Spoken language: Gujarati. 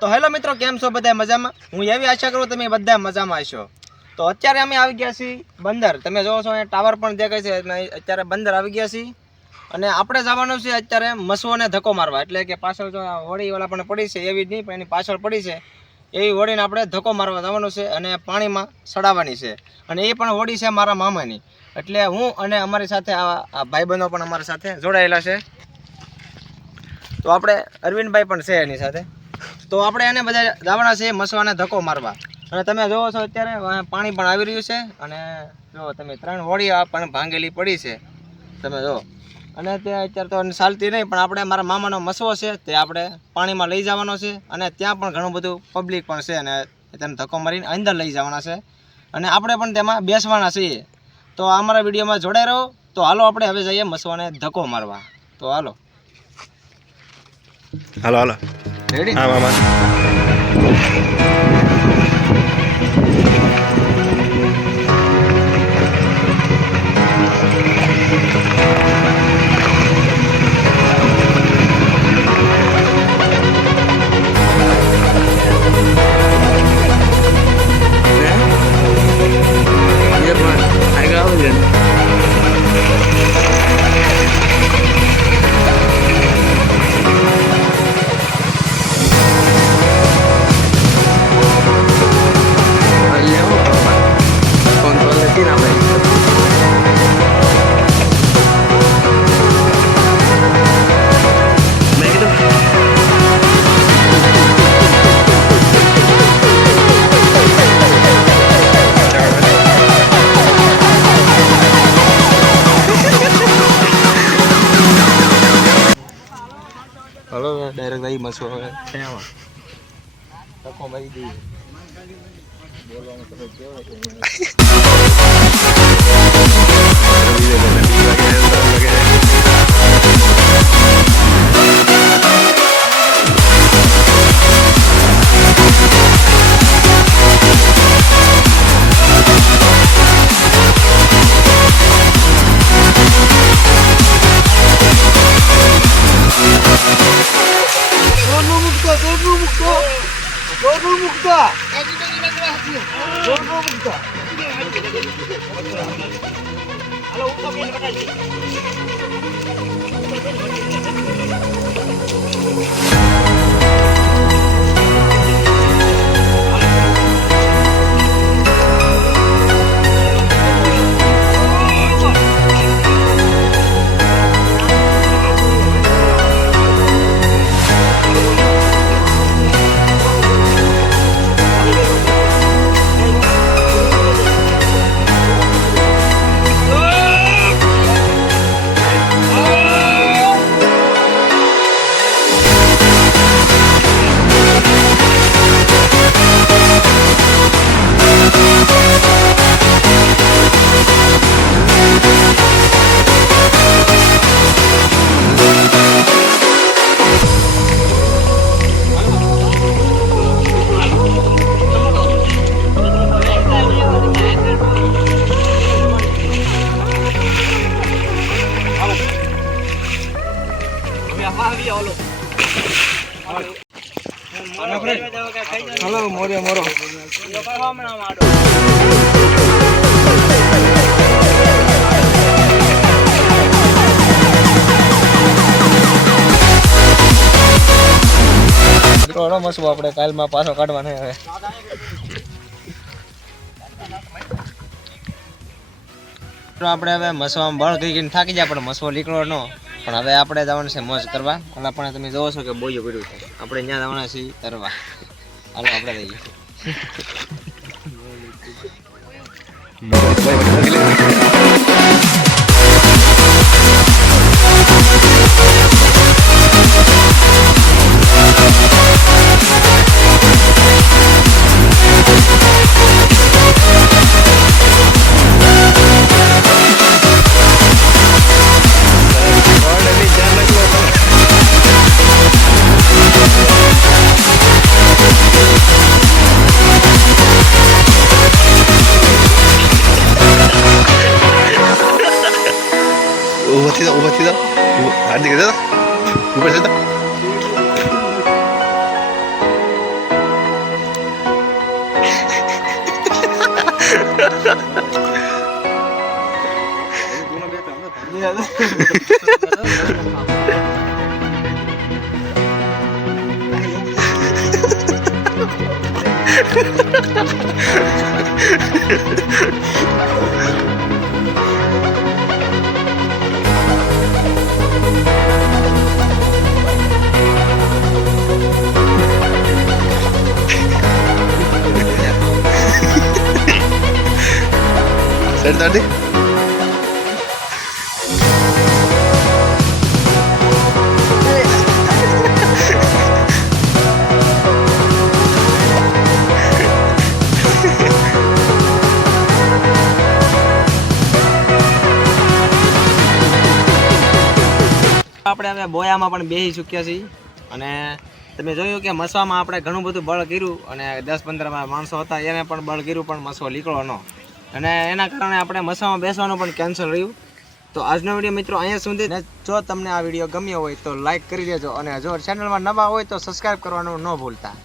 તો હેલો મિત્રો, કેમ છો બધા? મજામાં? હું એવી આશા કરું તમે બધા મજામાં હશો. તો અત્યારે અમે આવી ગયા છીએ બંદર. તમે જોવો છો અહીંયા ટાવર પણ દેખાય છે. અત્યારે બંદર આવી ગયા છીએ અને આપણે જવાનું છે અત્યારે મસવાને ધક્કો મારવા. એટલે કે પાછળ જો હોડીવાળા પણ પડી છે એવી જ નહીં, પણ એની પાછળ પડી છે એવી હોડીને આપણે ધક્કો મારવા જવાનું છે અને પાણીમાં સડાવવાની છે. અને એ પણ હોડી છે મારા મામાની. એટલે હું અને અમારી સાથે આ ભાઈબંધો પણ અમારી સાથે જોડાયેલા છે. તો આપણે અરવિંદભાઈ પણ છે એની સાથે. તો આપણે એને બધા જવાના છે મસવાને ધક્કો મારવા. અને તમે જોવો છો અત્યારે પાણી પણ આવી રહ્યું છે અને જો તમે 3 હોડી પણ ભાંગેલી પડી છે તમે જો. અને તે અત્યારે તો ચાલતી નહીં, પણ આપણે મારા મામાનો મસવો છે તે આપણે પાણીમાં લઈ જવાનો છે. અને ત્યાં પણ ઘણું બધું પબ્લિક પણ છે અને તેને ધક્કો મારીને અંદર લઈ જવાના છે અને આપણે પણ તેમાં બેસવાના છીએ. તો અમારા વિડીયોમાં જોડાઈ રહો. તો હાલો આપણે હવે જઈએ મસવાને ધક્કો મારવા. તો હાલો હાલો હાલો રેડી? હા મામા. હલો ડાયરેક્ટ આવી મસવો હવે ત્યાં ધક્કો મારી દઈએ. બોલવાનું તો કેવો છે હલો મોરે મોરો મસવો આપણે કાલમાં પાછો કાઢવાનો હવે. આપણે હવે મસવામાં બળ કરીને થાકી જાય, પણ મસવો નીકળો ન. પણ હવે આપણે જવાનું છે મોજ કરવા. ઓલા પણ તમે જોવો છો કે બોયું કર્યું છે. આપણે ત્યાં જવાના છીએ તરવા. હાલો આપણે જઈએ. શાંતિ કરે ઉપર જતો Sir tadi. આપણે હવે બોયામાં પણ બેસી ચૂક્યા છીએ અને તમે જોયું કે મસવામાં આપણે ઘણું બધું બળ કર્યું અને 10-15 માણસો હતા એને પણ બળ કર્યું પણ મસવો નીકળો ન અને એના કારણે આપણે મસવામાં બેસવાનું પણ કેન્સલ રહ્યું. તો આજનો વિડીયો મિત્રો અહીંયા સુધી. જો તમને આ વિડીયો ગમ્યો હોય તો લાઈક કરી દેજો અને જો ચેનલમાં નવા હોય તો સબસ્ક્રાઈબ કરવાનું ન ભૂલતા.